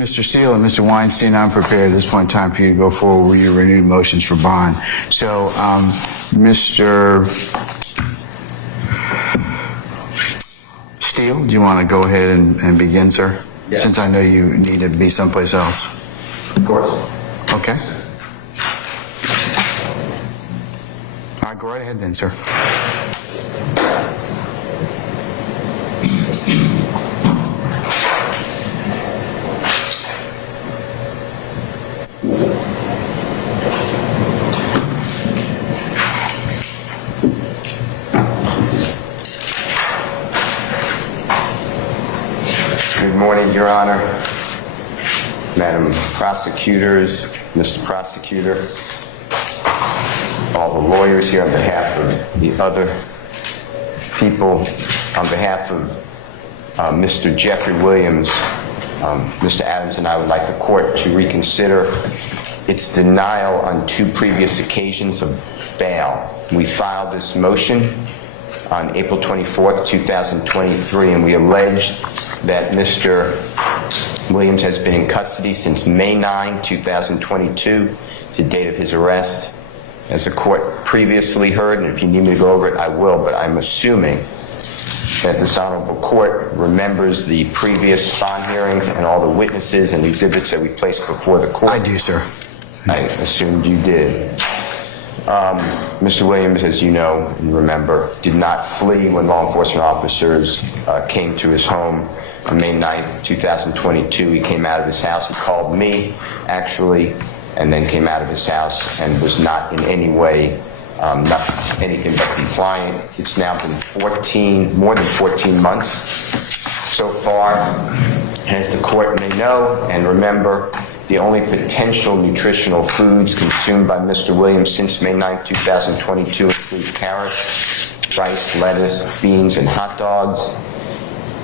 Mr. Steele and Mr. Weinstein, I'm prepared at this point in time for you to go forward with your renewed motions for bond. So, Mr. Steele, do you want to go ahead and begin, sir? Yes. Since I know you need to be someplace else. Of course. Okay. All right, go right ahead then, sir. Good morning, Your Honor, Madam Prosecutors, Mr. Prosecutor, all the lawyers here on behalf of the other people, on behalf of Mr. Jeffrey Williams, Mr. Adams and I would like the court to reconsider its denial on 2 previous occasions of bail. We filed this motion on April 24th, 2023, and we allege that Mr. Williams has been in custody since May 9, 2022. It's the date of his arrest. As the court previously heard, and if you need me to go over it, I will, but I'm assuming that this honorable court remembers the previous bond hearings and all the witnesses and exhibits that we placed before the court. I do, sir. I assumed you did. Mr. Williams, as you know and remember, did not flee when law enforcement officers came to his home on May 9th, 2022. He came out of his house. He called me, actually, and then came out of his house and was not in any way not anything but compliant. It's now been more than 14 months so far. As the court may know and remember, the only potential nutritional foods consumed by Mr. Williams since May 9, 2022 include carrots, rice, lettuce, beans, and hot dogs.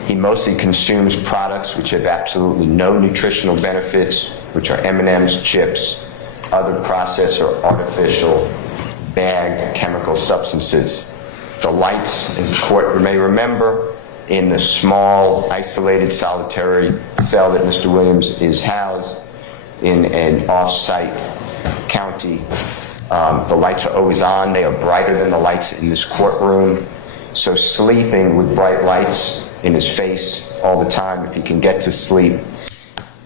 He mostly consumes products which have absolutely no nutritional benefits, which are M&Ms, chips, other processed or artificial bagged chemical substances. The lights, as the court may remember, in the small, isolated, solitary cell that Mr. Williams is housed in an off-site county, the lights are always on. They are brighter than the lights in this courtroom. So sleeping with bright lights in his face all the time, if he can get to sleep,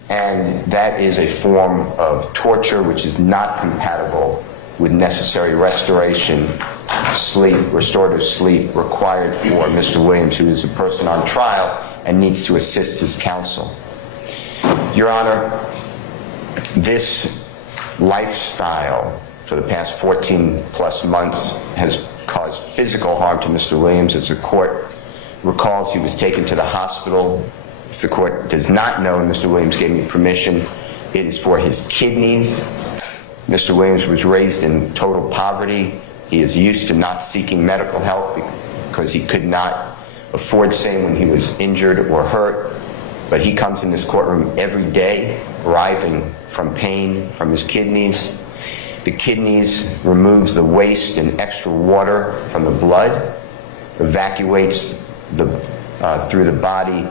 and that is a form of torture which is not compatible with necessary restoration, restorative sleep required for Mr. Williams, who is a person on trial and needs to assist his counsel. Your Honor, this lifestyle for the past 14 plus months has caused physical harm to Mr. Williams. As the court recalls, he was taken to the hospital. If the court does not know, and Mr. Williams gave me permission, it is for his kidneys. Mr. Williams was raised in total poverty. He is used to not seeking medical help because he could not afford saying when he was injured or hurt. But he comes in this courtroom every day, writhing from pain from his kidneys. The kidneys removes the waste and extra water from the blood, evacuates through the body,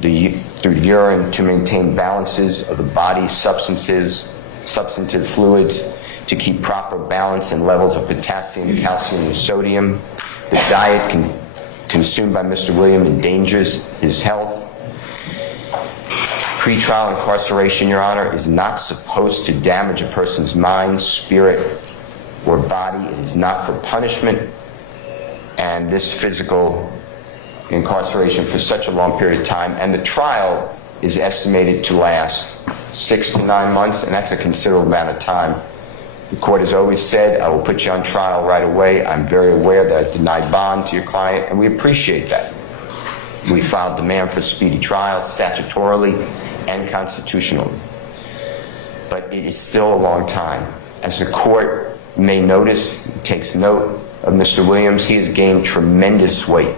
through urine to maintain balances of the body's substantive fluids, to keep proper balance and levels of potassium, calcium, and sodium. The diet consumed by Mr. Williams endangers his health. Pretrial incarceration, Your Honor, is not supposed to damage a person's mind, spirit, or body. It is not for punishment. And this physical incarceration for such a long period of time, and the trial is estimated to last 6 to 9 months, and that's a considerable amount of time. The court has always said, I will put you on trial right away. I'm very aware that I denied bond to your client, and we appreciate that. We filed demand for speedy trial statutorily and constitutionally. But it is still a long time. As the court may notice, takes note of Mr. Williams, he has gained tremendous weight.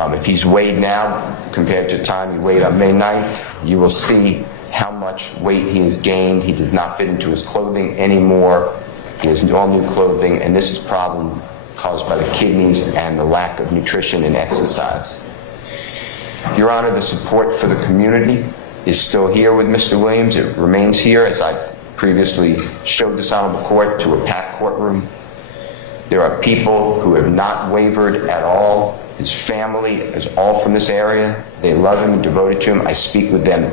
If he's weighed now compared to the time he weighed on May 9th, you will see how much weight he has gained. He does not fit into his clothing anymore. He has all new clothing, and this is a problem caused by the kidneys and the lack of nutrition and exercise. Your Honor, the support for the community is still here with Mr. Williams. It remains here, as I previously showed this honorable court, to a packed courtroom. There are people who have not wavered at all. His family is all from this area. They love him and devoted to him. I speak with them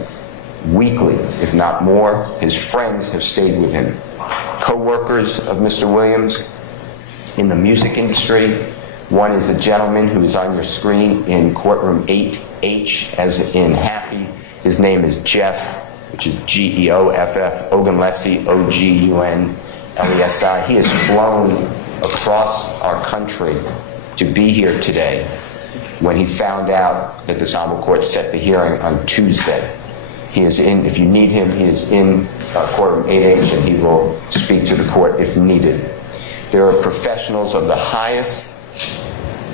weekly, if not more. His friends have stayed with him. Co-workers of Mr. Williams in the music industry. One is a gentleman who is on your screen in courtroom 8H, as in happy. His name is Jeff, which is Geoff, Ogunlesi, Ogunlesi. He has flown across our country to be here today when he found out that this honorable court set the hearing on Tuesday. He is in, if you need him, he is in courtroom 8H, and he will speak to the court if needed. There are professionals of the highest,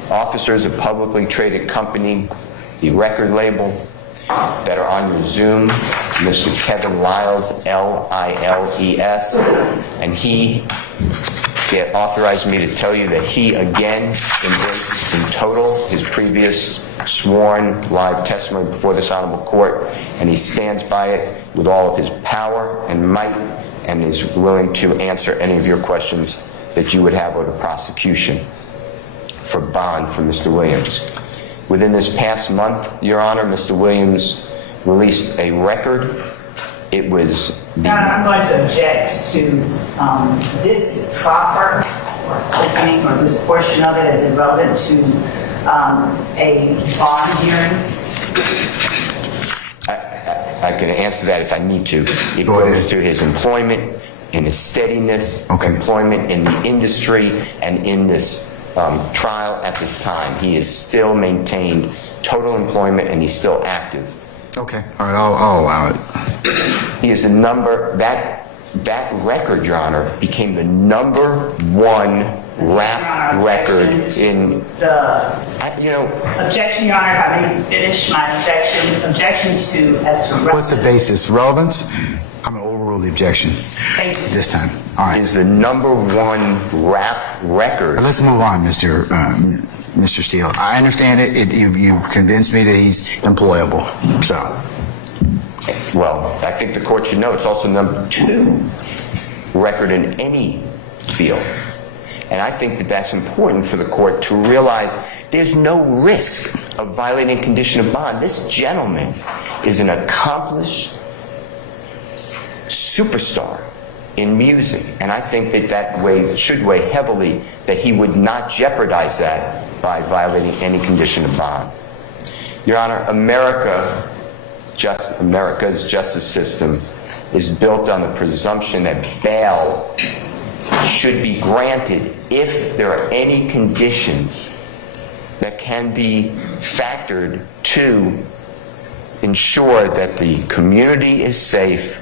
officers of publicly traded company, the record label, that are on your Zoom. Mr. Kevin Liles, Liles, and he authorized me to tell you that he again embraced in total his previous sworn live testimony before this honorable court, and he stands by it with all of his power and might, and is willing to answer any of your questions that you would have or the prosecution for bond for Mr. Williams. Within this past month, Your Honor, Mr. Williams released a record. It was the... Now, I'm going to object to this proffer or opening, or this portion of it, as irrelevant to a bond hearing. I can answer that if I need to. It goes to his employment and his steadiness, employment in the industry, and in this trial at this time. He is still maintained total employment, and he's still active. Okay, all right, I'll allow it. He is the number, that record, Your Honor, became the #1 rap record in Objection, Your Honor, if I may finish my objection to as to What's the basis? Relevance? I'm going to overrule the objection this time. All right. Is the #1 rap record. Let's move on, Mr. Steele. I understand it. You've convinced me that he's employable. So. Well, I think the court should know it's also #2 record in any field. And I think that that's important for the court to realize there's no risk of violating condition of bond. This gentleman is an accomplished superstar in music, and I think that should weigh heavily that he would not jeopardize that by violating any condition of bond. Your Honor, America's justice system is built on the presumption that bail should be granted if there are any conditions that can be factored to ensure that the community is safe,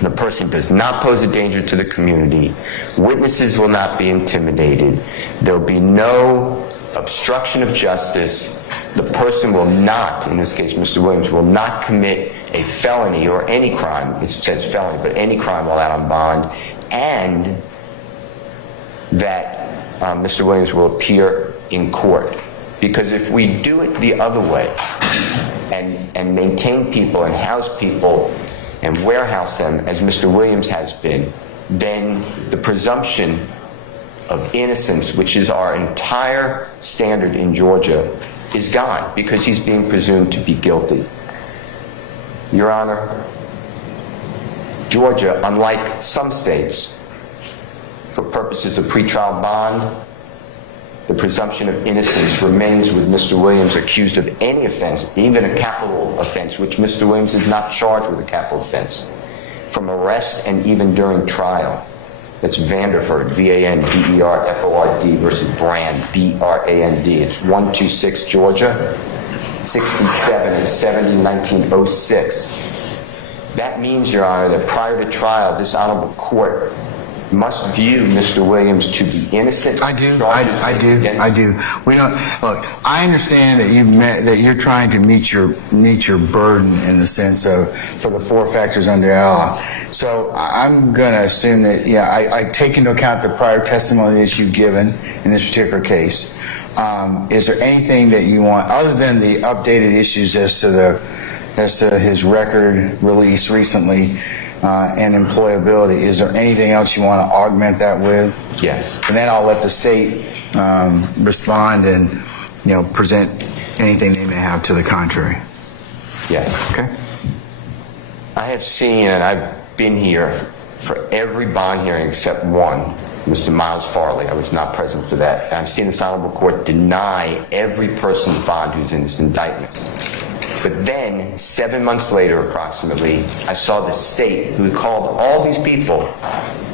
the person does not pose a danger to the community, witnesses will not be intimidated, there will be no obstruction of justice, the person will not, in this case Mr. Williams, will not commit a felony or any crime, it says felony, but any crime while out on bond, and that Mr. Williams will appear in court. Because if we do it the other way and maintain people and house people and warehouse them as Mr. Williams has been, then the presumption of innocence, which is our entire standard in Georgia, is gone because he's being presumed to be guilty. Your Honor, Georgia, unlike some states, for purposes of pretrial bond, the presumption of innocence remains with Mr. Williams accused of any offense, even a capital offense, which Mr. Williams is not charged with a capital offense, from arrest and even during trial. That's Vanderford, V-A-N-D-E-R-F-O-R-D versus Brand, B-R-A-N-D. It's 126 Georgia, 67 and 70, 1906. That means, Your Honor, that prior to trial, this honorable court must view Mr. Williams to be innocent. I do. We don't look. I understand that you're trying to meet your burden in the sense of for the 4 factors under law. So I'm going to assume that I take into account the prior testimony that you've given in this particular case. Is there anything that you want other than the updated issues as to as to his record release recently and employability. Is there anything else you want to augment that with? Yes. And then I'll let the state respond and, present anything they may have to the contrary. Yes. Okay? I have seen, and I've been here for every bond hearing except one, Mr. Miles Farley. I was not present for that. And I've seen this honorable court deny every person's bond who's in this indictment. But then, 7 months later approximately, I saw the state who called all these people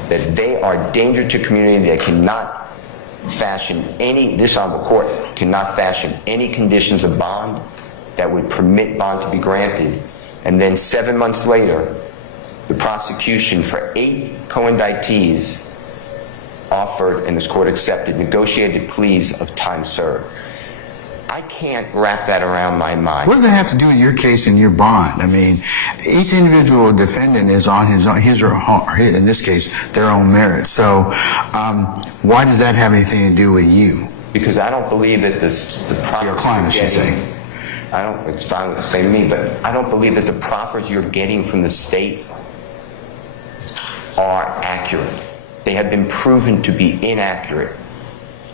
that they are a danger to community, they cannot fashion this honorable court cannot fashion any conditions of bond that would permit bond to be granted. And then 7 months later, the prosecution for 8 co-indictees offered, and this court accepted, negotiated pleas of time served. I can't wrap that around my mind. What does that have to do with your case and your bond? I mean, each individual defendant is on his or her, in this case, their own merit. So why does that have anything to do with you? Because I don't believe that the Your client, I should say. It's fine with saying me, but I don't believe that the proffers you're getting from the state are accurate. They have been proven to be inaccurate.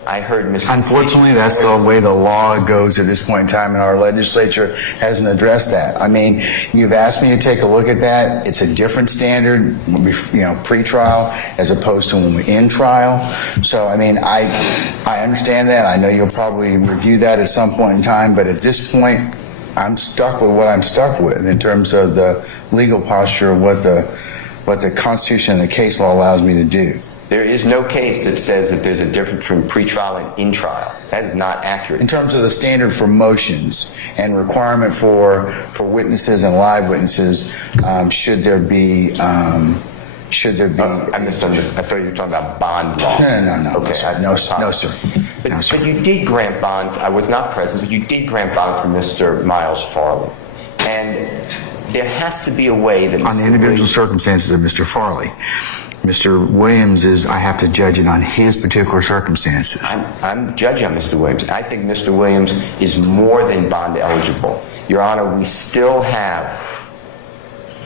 I heard Mr. Unfortunately, that's the way the law goes at this point in time, and our legislature hasn't addressed that. I mean, you've asked me to take a look at that. It's a different standard, pre-trial, as opposed to when we're in trial. So, I mean, I understand that. I know you'll probably review that at some point in time, but at this point, I'm stuck with what I'm stuck with in terms of the legal posture of what the Constitution and the case law allows me to do. There is no case that says that there's a difference between pre-trial and in-trial. That is not accurate. In terms of the standard for motions and requirement for witnesses and live witnesses, should there be? I misunderstood. I thought you were talking about bond law. No. Okay. No, sir. But you did grant bond. I was not present, but you did grant bond for Mr. Miles Farley. And there has to be a way that on the individual circumstances of Mr. Farley. Mr. Williams I have to judge it on his particular circumstances. I'm judging on Mr. Williams. I think Mr. Williams is more than bond eligible. Your Honor, we still have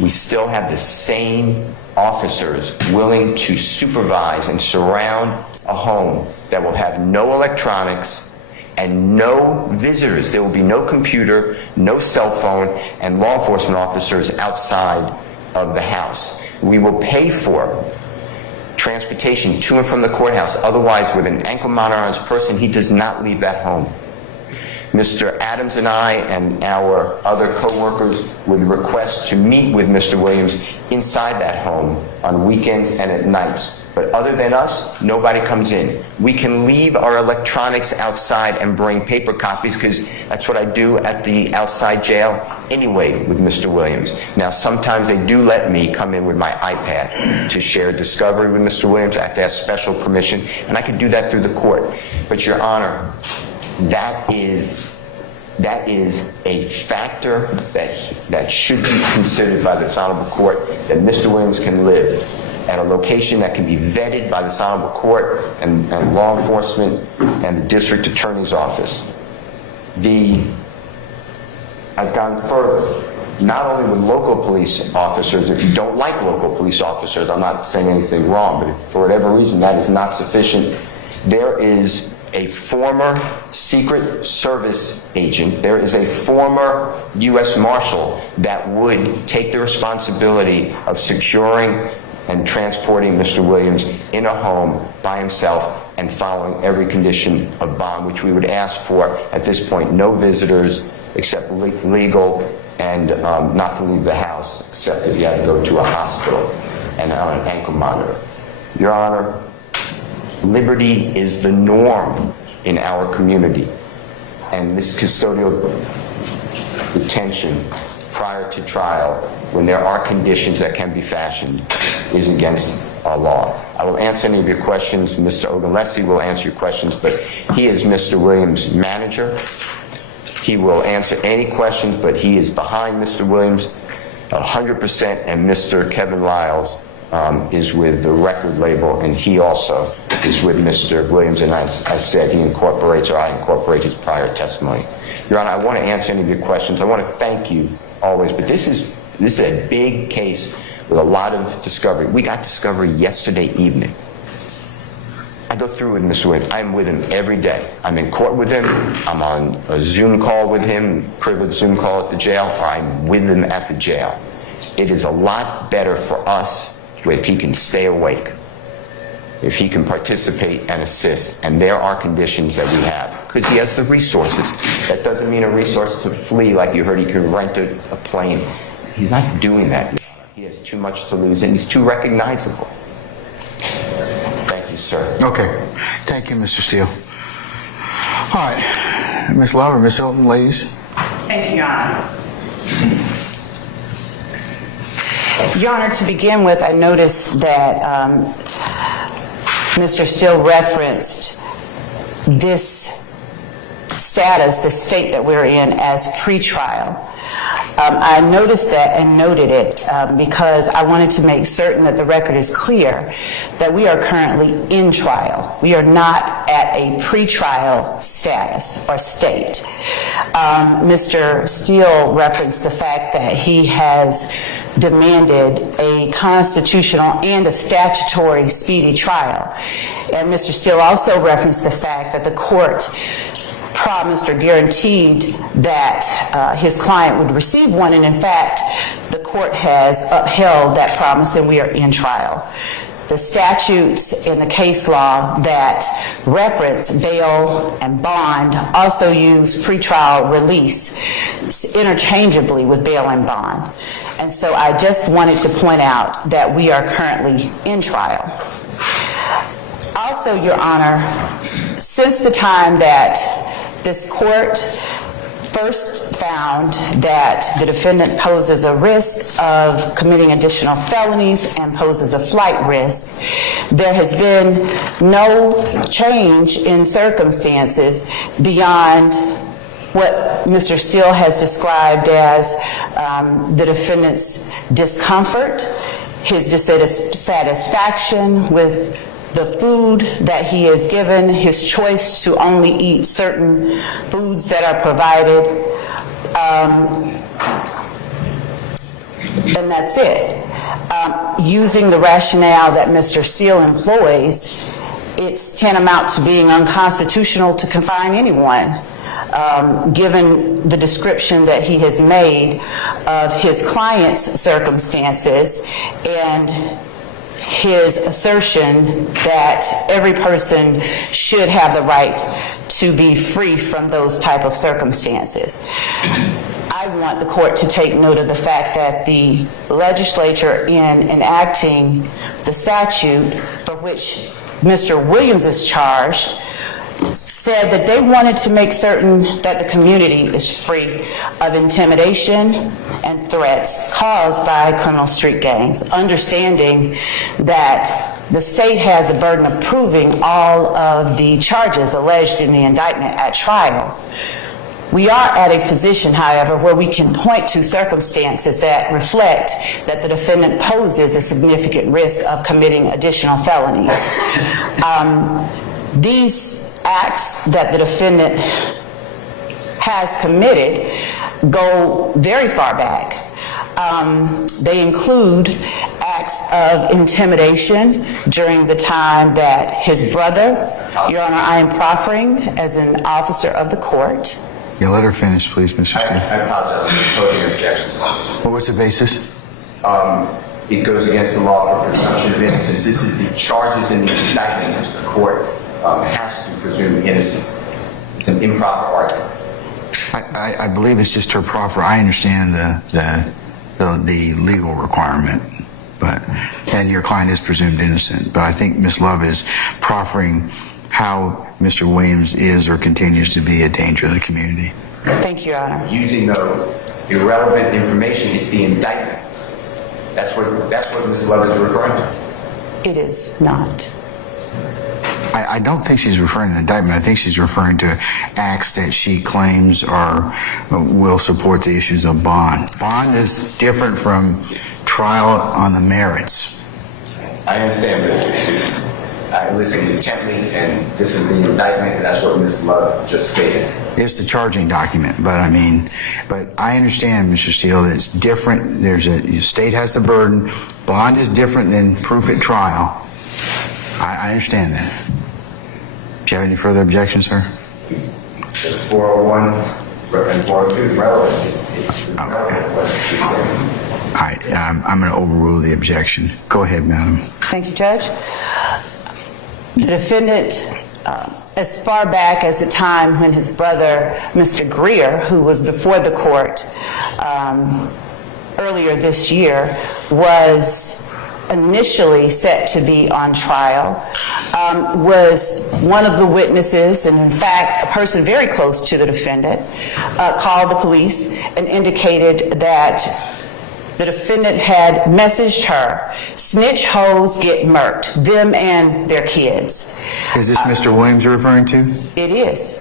the same officers willing to supervise and surround a home that will have no electronics and no visitors. There will be no computer, no cell phone, and law enforcement officers outside of the house. We will pay for transportation to and from the courthouse. Otherwise, with an ankle monitor on his person, he does not leave that home. Mr. Adams and I and our other co-workers would request to meet with Mr. Williams inside that home on weekends and at nights. But other than us, nobody comes in. We can leave our electronics outside and bring paper copies because that's what I do at the outside jail anyway with Mr. Williams. Now, sometimes they do let me come in with my iPad to share discovery with Mr. Williams. I have to ask special permission, and I can do that through the court. But, Your Honor, that is a factor that should be considered by the honorable court, that Mr. Williams can live at a location that can be vetted by the honorable court and law enforcement and the district attorney's office. I've gone further, not only with local police officers. If you don't like local police officers, I'm not saying anything wrong, but if for whatever reason that is not sufficient, there is a former Secret Service agent, there is a former U.S. Marshal that would take the responsibility of securing and transporting Mr. Williams in a home by himself and following every condition of bond, which we would ask for at this point, no visitors except legal, and not to leave the house except if you had to go to a hospital and on an ankle monitor. Your Honor, liberty is the norm in our community, and this custodial detention prior to trial, when there are conditions that can be fashioned, is against our law. I will answer any of your questions. Mr. Ogunlesi will answer your questions, but he is Mr. Williams' manager. He will answer any questions, but he is behind Mr. Williams 100%, and Mr. Kevin Lyles is with the record label, and he also is with Mr. Williams, and I said I incorporate his prior testimony. Your Honor, I want to answer any of your questions. I want to thank you always, but this is a big case with a lot of discovery. We got discovery yesterday evening. I go through with Mr. Williams. I'm with him every day. I'm in court with him. I'm on a Zoom call with him, privileged Zoom call at the jail, or I'm with him at the jail. It is a lot better for us if he can stay awake, if he can participate and assist, and there are conditions that we have, because he has the resources. That doesn't mean a resource to flee, like you heard he could rent a plane. He's not doing that. He has too much to lose, and he's too recognizable. Thank you, sir. Okay. Thank you, Mr. Steele. All right. Ms. Love or Ms. Hilton, ladies? Thank you, Your Honor. Your Honor, to begin with, I noticed that Mr. Steele referenced this status, the state that we're in, as pretrial. I noticed that and noted it because I wanted to make certain that the record is clear that we are currently in trial. We are not at a pretrial status or state. Mr. Steele referenced the fact that he has demanded a constitutional and a statutory speedy trial. And Mr. Steele also referenced the fact that the court promised or guaranteed that his client would receive one, and in fact, the court has upheld that promise and we are in trial. The statutes in the case law that reference bail and bond also use pretrial release interchangeably with bail and bond. And so I just wanted to point out that we are currently in trial. Also, Your Honor, since the time that this court first found that the defendant poses a risk of committing additional felonies and poses a flight risk, there has been no change in circumstances beyond what Mr. Steele has described as the defendant's discomfort, his dissatisfaction with the food that he is given, his choice to only eat certain foods that are provided, and that's it. Using the rationale that Mr. Steele employs, it's tantamount to being unconstitutional to confine anyone, given the description that he has made of his client's circumstances and his assertion that every person should have the right to be free from those type of circumstances. I want the court to take note of the fact that the legislature, in enacting the statute for which Mr. Williams is charged, said that they wanted to make certain that the community is free of intimidation and threats caused by criminal street gangs, understanding that the state has the burden of proving all of the charges alleged in the indictment at trial. We are at a position, however, where we can point to circumstances that reflect that the defendant poses a significant risk of committing additional felonies. These acts that the defendant has committed go very far back. They include acts of intimidation during the time that his brother, Your Honor, I am proffering as an officer of the court. Yeah, let her finish, please, Mr. Steele. I apologize. I'm opposing objections. Well, what's the basis? It goes against the law for presumption of innocence. This is the charges in the indictment which the court has to presume innocence. It's an improper argument. I believe it's just her proffer. I understand the legal requirement, and your client is presumed innocent. But I think Ms. Love is proffering how Mr. Williams is or continues to be a danger to the community. Thank you, Your Honor. Using the irrelevant information, it's the indictment. That's what Ms. Love is referring to. It is not. I don't think she's referring to the indictment. I think she's referring to acts that she claims will support the issues of bond. Bond is different from trial on the merits. I understand, but I listened intently, and this is the indictment, and that's what Ms. Love just stated. It's the charging document, but I mean, but I understand, Mr. Steele, that it's different. The state has the burden. Bond is different than proof at trial. I understand that. Do you have any further objections, sir? 401 and 402 relevant. All right, I'm going to overrule the objection. Go ahead, madam. Thank you, Judge. The defendant, as far back as the time when his brother, Mr. Greer, who was before the court earlier this year, was initially set to be on trial, was one of the witnesses, and in fact, a person very close to the defendant, called the police and indicated that the defendant had messaged her, "Snitch hoes get murked, them and their kids." Is this Mr. Williams you're referring to? It is.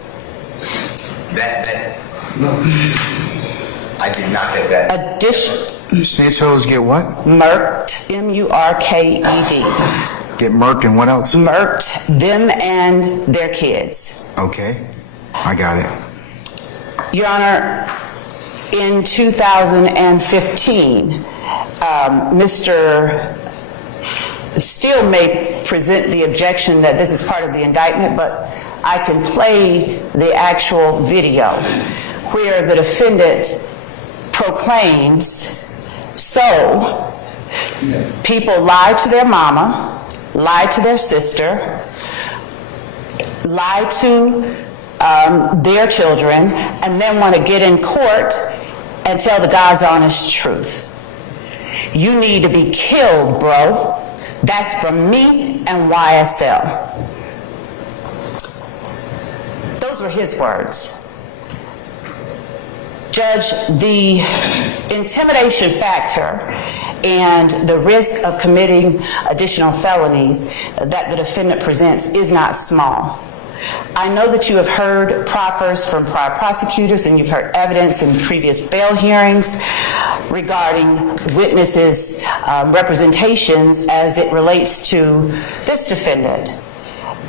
I did not get that. Snitch hoes get what? Murked, M-U-R-K-E-D. Get murked and what else? Murked, them and their kids. Okay, I got it. Your Honor, in 2015, Mr. Steele may present the objection that this is part of the indictment, but I can play the actual video where the defendant proclaims, "So, people lie to their mama, lie to their sister, lie to their children, and then want to get in court and tell the God's honest truth. You need to be killed, bro. That's from me and YSL." Those were his words. Judge, the intimidation factor and the risk of committing additional felonies that the defendant presents is not small. I know that you have heard proffers from prior prosecutors and you've heard evidence in previous bail hearings regarding witnesses' representations as it relates to this defendant.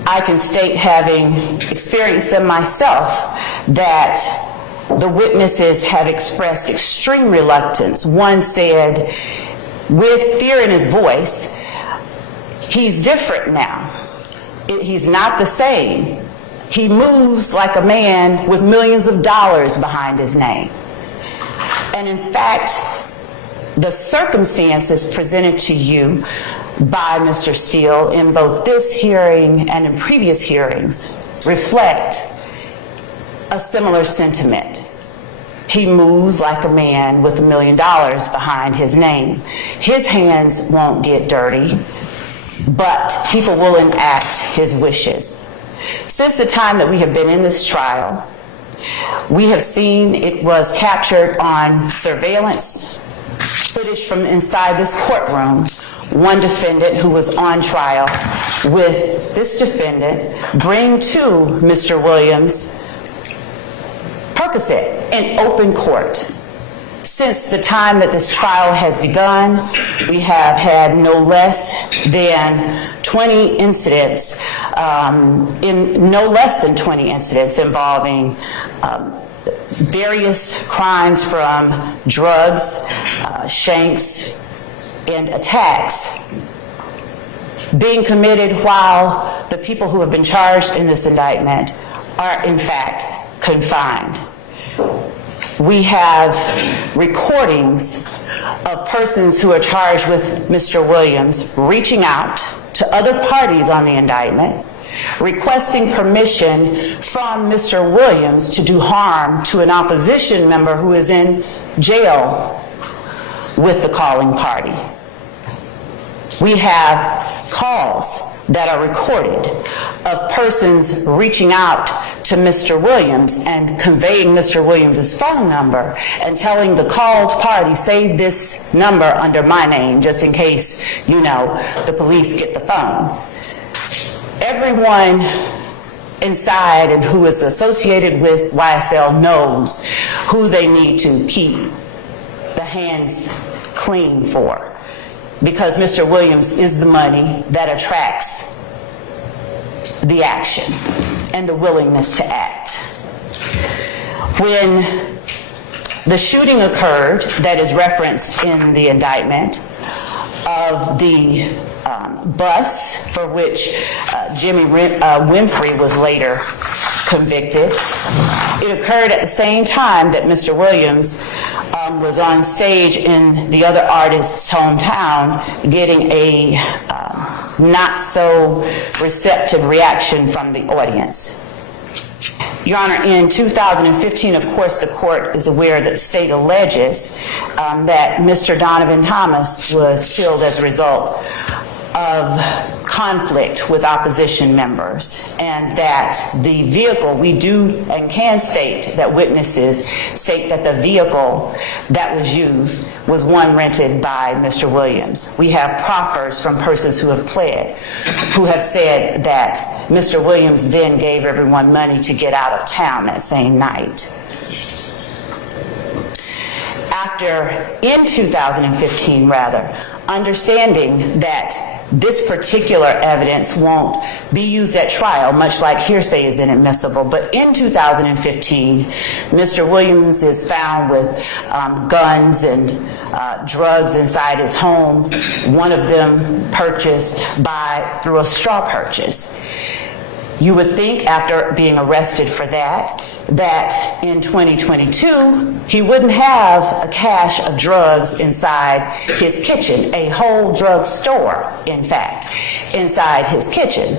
I can state, having experienced them myself, that the witnesses have expressed extreme reluctance. One said, with fear in his voice, "He's different now. He's not the same. He moves like a man with millions of dollars behind his name." And in fact, the circumstances presented to you by Mr. Steele in both this hearing and in previous hearings reflect a similar sentiment. He moves like a man with $1 million behind his name. His hands won't get dirty, but people will enact his wishes. Since the time that we have been in this trial, we have seen it was captured on surveillance footage from inside this courtroom. One defendant who was on trial with this defendant bring to Mr. Williams Percocet in open court. Since the time that this trial has begun, we have had no less than 20 incidents, involving various crimes from drugs, shanks, and attacks being committed while the people who have been charged in this indictment are in fact confined. We have recordings of persons who are charged with Mr. Williams reaching out to other parties on the indictment, requesting permission from Mr. Williams to do harm to an opposition member who is in jail with the calling party. We have calls that are recorded of persons reaching out to Mr. Williams and conveying Mr. Williams's phone number and telling the called party, "Save this number under my name just in case, the police get the phone." Everyone inside and who is associated with YSL knows who they need to keep the hands clean for, because Mr. Williams is the money that attracts the action and the willingness to act. When the shooting occurred that is referenced in the indictment of the bus for which Jimmy Winfrey was later convicted, it occurred at the same time that Mr. Williams was on stage in the other artist's hometown getting a not so receptive reaction from the audience. Your Honor, in 2015, of course, the court is aware that the state alleges that Mr. Donovan Thomas was killed as a result of conflict with opposition members, and that the vehicle, we do and can state that witnesses state that the vehicle that was used was one rented by Mr. Williams. We have proffers from persons who have pled, who have said that Mr. Williams then gave everyone money to get out of town that same night. In 2015, understanding that this particular evidence won't be used at trial, much like hearsay is inadmissible, but in 2015, Mr. Williams is found with guns and drugs inside his home, one of them purchased through a straw purchase. You would think, after being arrested for that in 2022, he wouldn't have a cache of drugs inside his kitchen, a whole drug store, in fact, inside his kitchen.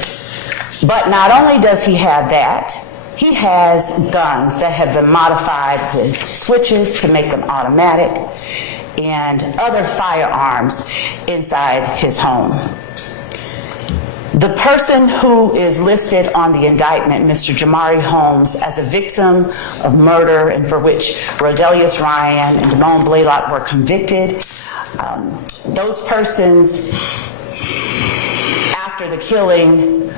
But not only does he have that, he has guns that have been modified with switches to make them automatic and other firearms inside his home. The person who is listed on the indictment, Mr. Jamari Holmes, as a victim of murder and for which Rodelius Ryan and Damone Blaylock were convicted, those persons, after the killing,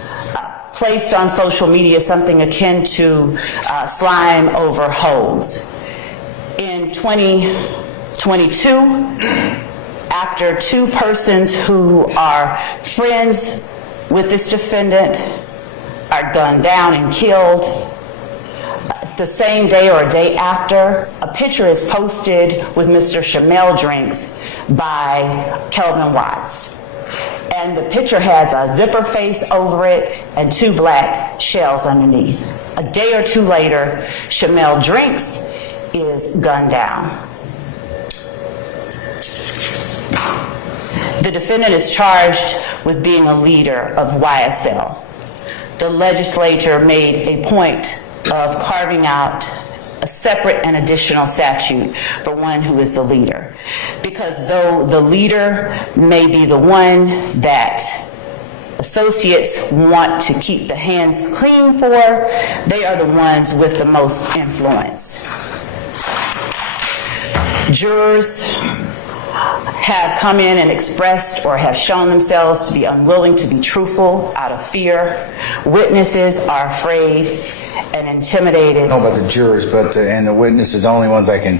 placed on social media something akin to slime over hose. In 2022, after two persons who are friends with this defendant are gunned down and killed, the same day or a day after, a picture is posted with Mr. Chamel drinks by Kelvin Watts. And the picture has a zipper face over it and two black shells underneath. A day or two later, Chamel drinks is gunned down. The defendant is charged with being a leader of YSL. The legislature made a point of carving out a separate and additional statute for one who is the leader. Because though the leader may be the one that associates want to keep the hands clean for, they are the ones with the most influence. Jurors have come in and expressed or have shown themselves to be unwilling to be truthful out of fear. Witnesses are afraid and intimidated. No, but the jurors, and the witnesses, the only ones I can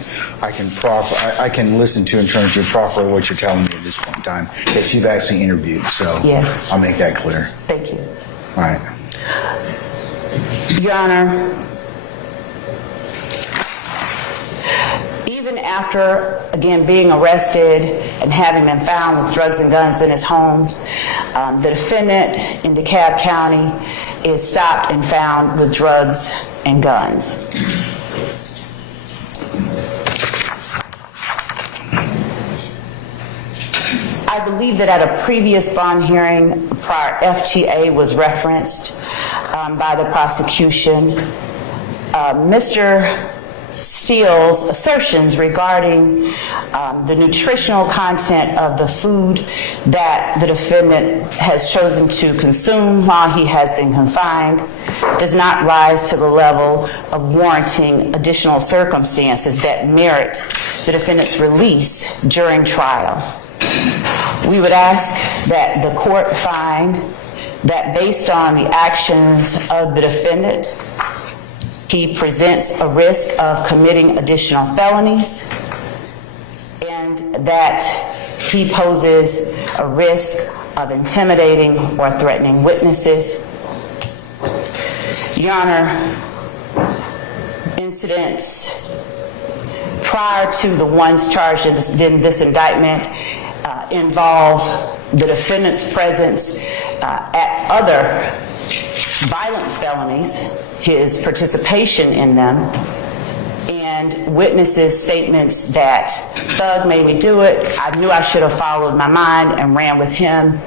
listen to in terms of proffer what you're telling me at this point in time that you've actually interviewed. So yes, I'll make that clear. Thank you. All right. Your Honor, even after, again, being arrested and having been found with drugs and guns in his home, the defendant in DeKalb County is stopped and found with drugs and guns. I believe that at a previous bond hearing, prior FTA was referenced by the prosecution. Mr. Steele's assertions regarding the nutritional content of the food that the defendant has chosen to consume while he has been confined does not rise to the level of warranting additional circumstances that merit the defendant's release during trial. We would ask that the court find that based on the actions of the defendant, he presents a risk of committing additional felonies and that he poses a risk of intimidating or threatening witnesses. Your Honor, in incidents prior to the ones charged in this indictment involve the defendant's presence at other violent felonies, his participation in them, and witnesses' statements that Thug made me do it, I knew I should have followed my mind and ran with him.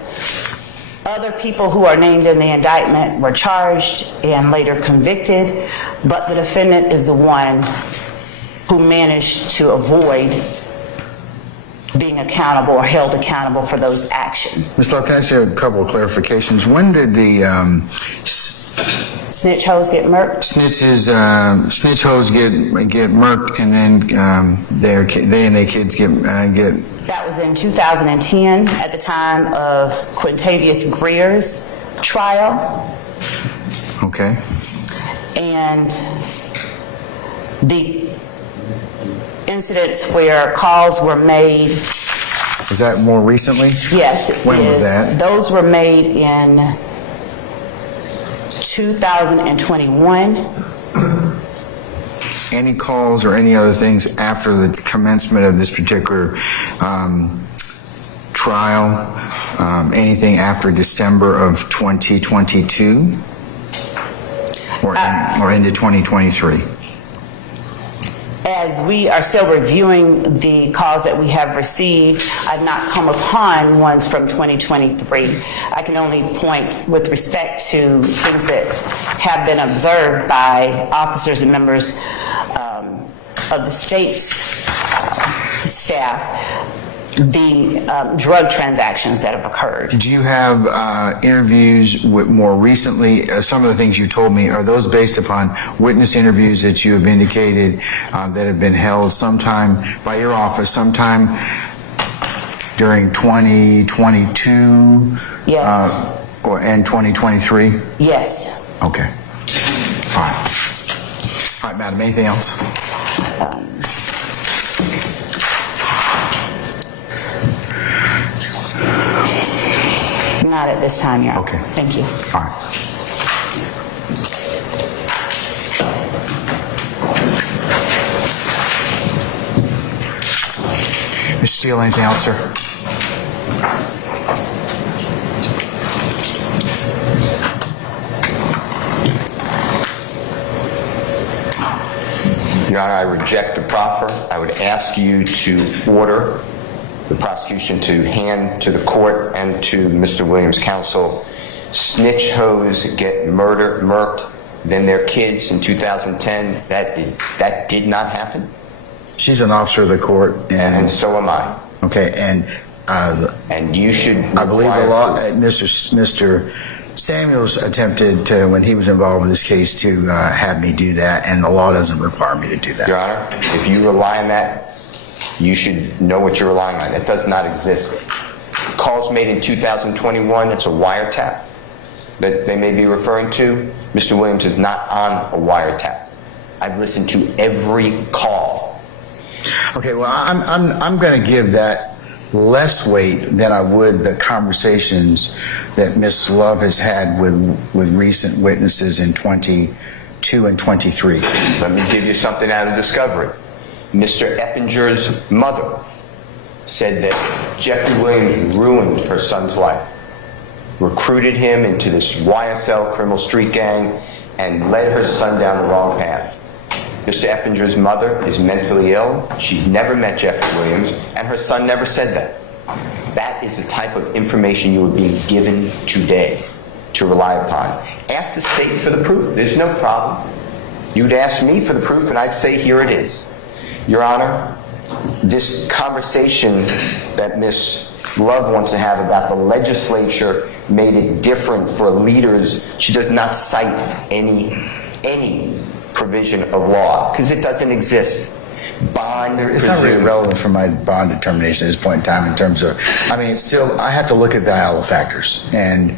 Other people who are named in the indictment were charged and later convicted, but the defendant is the one who managed to avoid being accountable or held accountable for those actions. Ms. Love, can I ask you a couple of clarifications? When did the Snitch hoes get murked? snitch hoes get murked, and then they and their kids get That was in 2010 at the time of Quintavious Greer's trial. okay. And the incidents where calls were made, Was that more recently? yes, it When was is. that? Those were made in 2021. Any calls or any other things after the commencement of this particular trial? Anything after December of 2022? Or into 2023? As we are still reviewing the calls that we have received, I've not come upon ones from 2023. I can only point with respect to things that have been observed by officers and members of the state's staff, the drug transactions that have occurred. Do you have interviews with more recently? Some of the things you told me, are those based upon witness interviews that you have indicated that have been held sometime by your office, sometime during 2022? Yes. And 2023? Yes. Okay. All right. All right, madam, anything else? Not at this time, Your Honor. Okay. Thank you. All right. Mr. Steele, anything else, sir? Your Honor, I reject the proffer. I would ask you to order the prosecution to hand to the court and to Mr. Williams' counsel, snitch hoes get murked, then their kids in 2010. That did not happen. She's an officer of the court, And so am I. okay, and you should. I believe the law. Mr. Samuels attempted to, when he was involved in this case, to have me do that, and the law doesn't require me to do that. Your Honor, if you rely on that, you should know what you're relying on. That does not exist. Calls made in 2021, it's a wiretap that they may be referring to. Mr. Williams is not on a wiretap. I've listened to every call. Okay, well, I'm going to give that less weight than I would the conversations that Ms. Love has had with recent witnesses in 22 and 23. Let me give you something out of discovery. Mr. Eppinger's mother said that Jeffrey Williams ruined her son's life, recruited him into this YSL criminal street gang, and led her son down the wrong path. Mr. Eppinger's mother is mentally ill. She's never met Jeffrey Williams, and her son never said that. That is the type of information you are being given today to rely upon. Ask the state for the proof. There's no problem. You'd ask me for the proof, and I'd say, here it is. Your Honor, this conversation that Ms. Love wants to have about the legislature made it different for leaders, she does not cite any provision of law, because it doesn't exist. Bond It's not really relevant for my bond determination at this point in time in terms of, I mean, it's still, I have to look at the ILO factors, and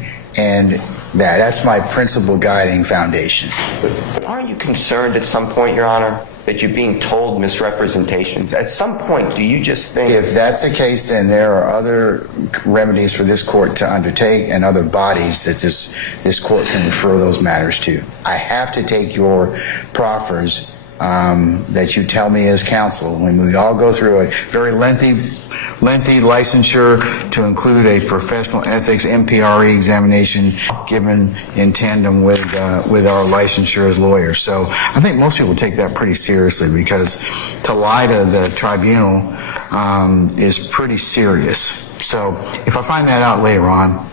that's my principal guiding foundation. But aren't you concerned at some point, Your Honor, that you're being told misrepresentations? At some point, do you just think... If that's the case, then there are other remedies for this court to undertake and other bodies that this court can refer those matters to. I have to take your proffers that you tell me as counsel, when we all go through a very lengthy licensure to include a professional ethics MPRE examination given in tandem with our licensure as lawyers. So I think most people take that pretty seriously, because to lie to the tribunal is pretty serious. So if I find that out later on,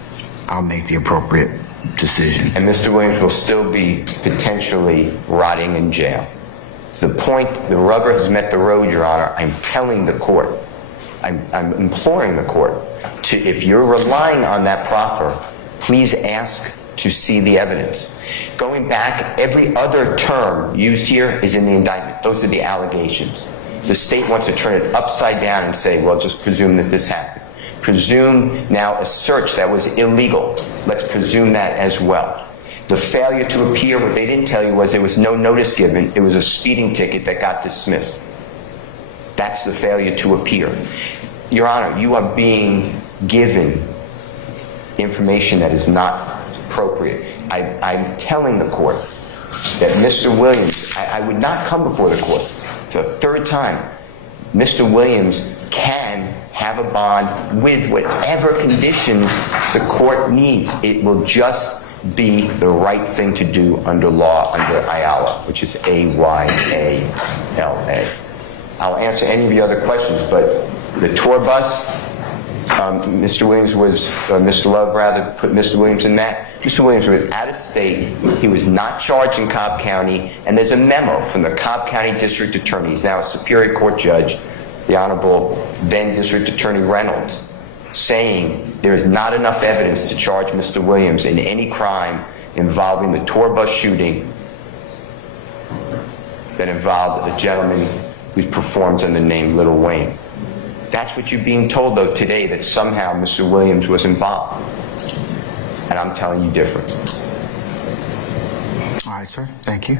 I'll make the appropriate decision. And Mr. Williams will still be potentially rotting in jail. The point, the rubber has met the road, Your Honor. I'm telling the court, I'm imploring the court to, if you're relying on that proffer, please ask to see the evidence. Going back, every other term used here is in the indictment. Those are the allegations. The state wants to turn it upside down and say, well, just presume that this happened. Presume now a search that was illegal. Let's presume that as well. The failure to appear, what they didn't tell you was there was no notice given. It was a speeding ticket that got dismissed. That's the failure to appear. Your Honor, you are being given information that is not appropriate. I'm telling the court that Mr. Williams, I would not come before the court. It's the third time. Mr. Williams can have a bond with whatever conditions the court needs. It will just be the right thing to do under law, under IALA, which is AYALA. I'll answer any of the other questions, but the tour bus, Mr. Williams was, Mr. Love rather, put Mr. Williams in that. Mr. Williams was out of state. He was not charged in Cobb County, and there's a memo from the Cobb County District Attorney. He's now a Superior Court judge, the Honorable then District Attorney Reynolds, saying there is not enough evidence to charge Mr. Williams in any crime involving the tour bus shooting that involved a gentleman who performs under the name Little Wayne. That's what you're being told, though, today, that somehow Mr. Williams was involved. And I'm telling you different. All right, sir. Thank you.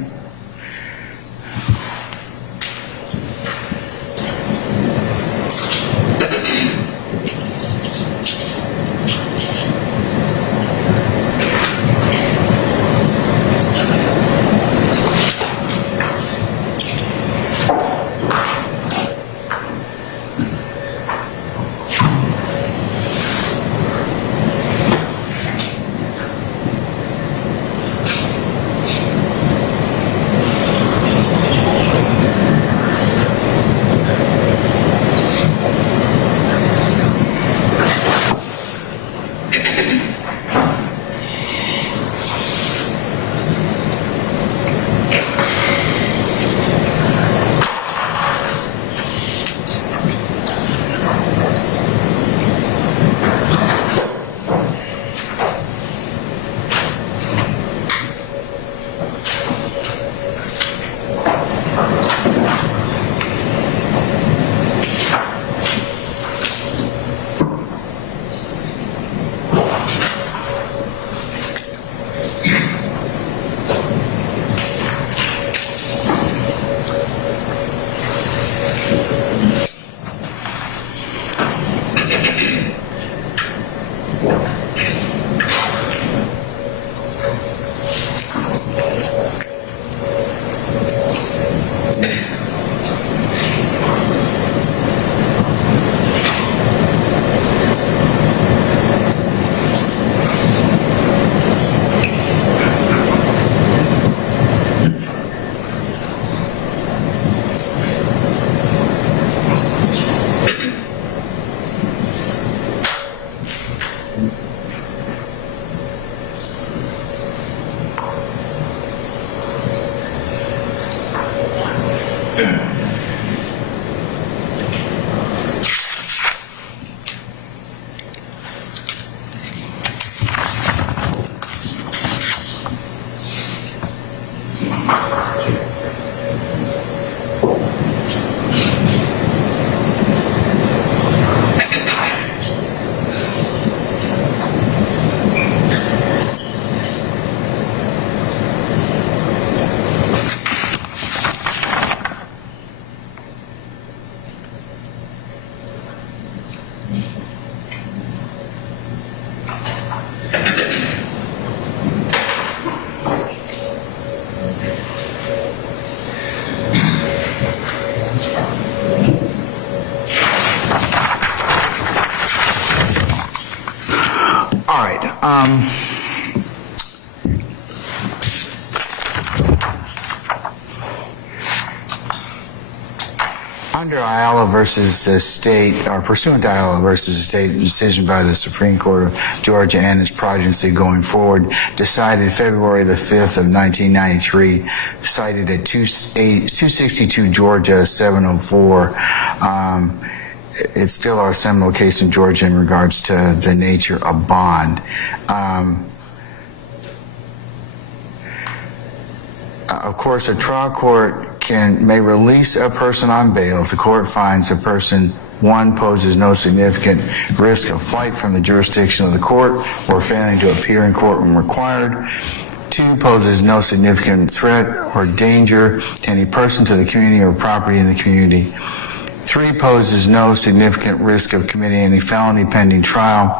Under Ayala versus the state, or pursuant to Ayala versus the state decision by the Supreme Court of Georgia and its progeny going forward, decided February the 5th of 1993, cited at 262 Georgia 704. It's still our seminal case in Georgia in regards to the nature of bond. Of course, a trial court may release a person on bail if the court finds a person, one, poses no significant risk of flight from the jurisdiction of the court or failing to appear in court when required. Two, poses no significant threat or danger to any person, to the community, or property in the community. Three, poses no significant risk of committing any felony pending trial.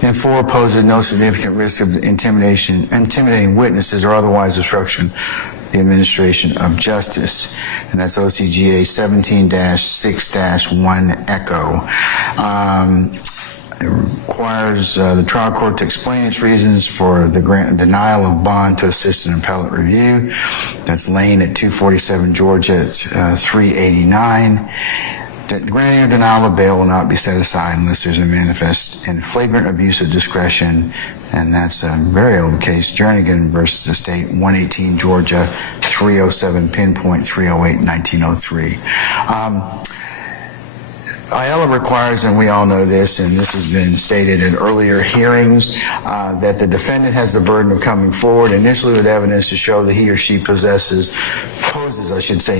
And four, poses no significant risk of intimidating witnesses or otherwise obstruction the administration of justice. And that's OCGA 17-6-1 Echo. It requires the trial court to explain its reasons for the denial of bond to assist in appellate review. That's Lane at 247 Georgia at 389. Granting or denial of bail will not be set aside unless there's a manifest and flagrant abuse of discretion, and that's a very old case, Jernigan versus the state, 118 Georgia 307 pinpoint 308 1903. Ayala requires, and we all know this, and this has been stated in earlier hearings, that the defendant has the burden of coming forward initially with evidence to show that he or she poses,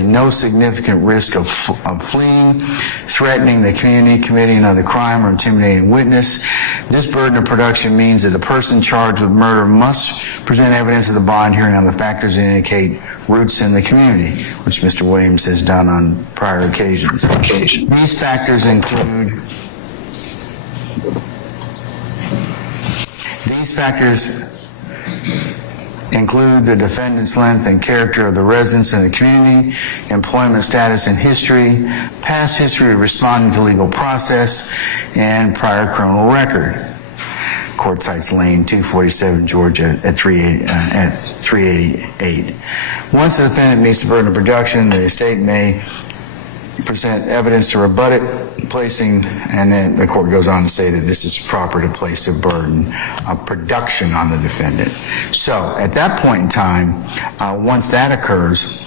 no significant risk of fleeing, threatening the community, committing another crime, or intimidating witness. This burden of production means that the person charged with murder must present evidence of the bond hearing on the factors that indicate roots in the community, which Mr. Williams has done on prior occasions. These factors include the defendant's length and character of the residence in the community, employment status and history, past history of responding to legal process, and prior criminal record. Court cites Lane 247 Georgia at 388. Once the defendant meets the burden of production, the estate may present evidence to rebut it, and then the court goes on to say that this is proper to place the burden of production on the defendant. So at that point in time, once that occurs,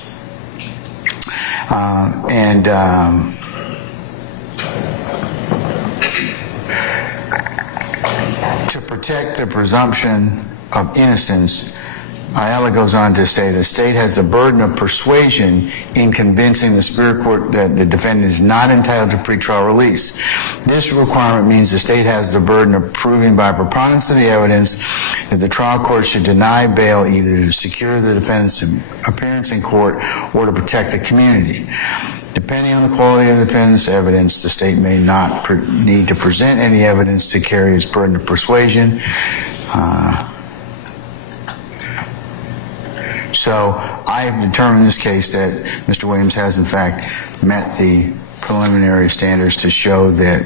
to protect the presumption of innocence, Ayala goes on to say the state has the burden of persuasion in convincing the Superior Court that the defendant is not entitled to pretrial release. This requirement means the state has the burden of proving by preponderance of the evidence that the trial court should deny bail either to secure the defendant's appearance in court or to protect the community. Depending on the quality of the defendant's evidence, the state may not need to present any evidence to carry its burden of persuasion. So I have determined in this case that Mr. Williams has in fact met the preliminary standards to show that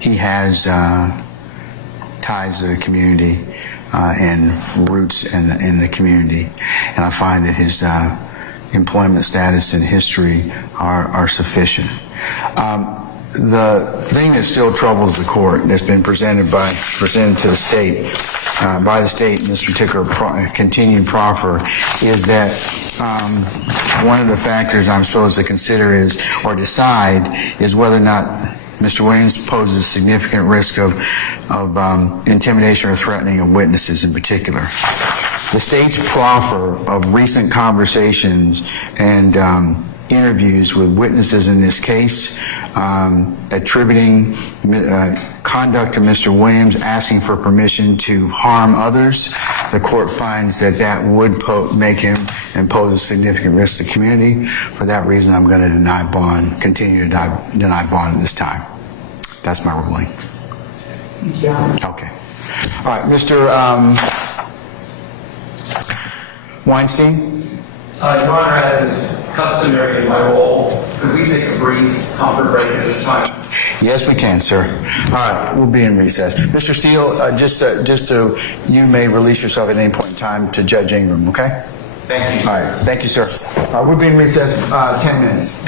he has ties to the community and roots in the community. And I find that his employment status and history are sufficient. The thing that still troubles the court and that's been presented to the state by the state in this particular continued proffer is that one of the factors I'm supposed to consider or decide is whether or not Mr. Williams poses significant risk of intimidation or threatening of witnesses in particular. The state's proffer of recent conversations and interviews with witnesses in this case, attributing conduct to Mr. Williams, asking for permission to harm others. The court finds that that would make him and pose a significant risk to the community. For that reason, I'm going to continue to deny bond at this time. That's my ruling. Okay. All right, Mr. Weinstein? Your Honor, as is customary in my role, could we take a brief comfort break at this time? Yes, we can, sir. All right, we'll be in recess. Mr. Steele, just so you may release yourself at any point in time to Judge Ingram, okay? Thank you. All right, thank you, sir. We'll be in recess 10 minutes.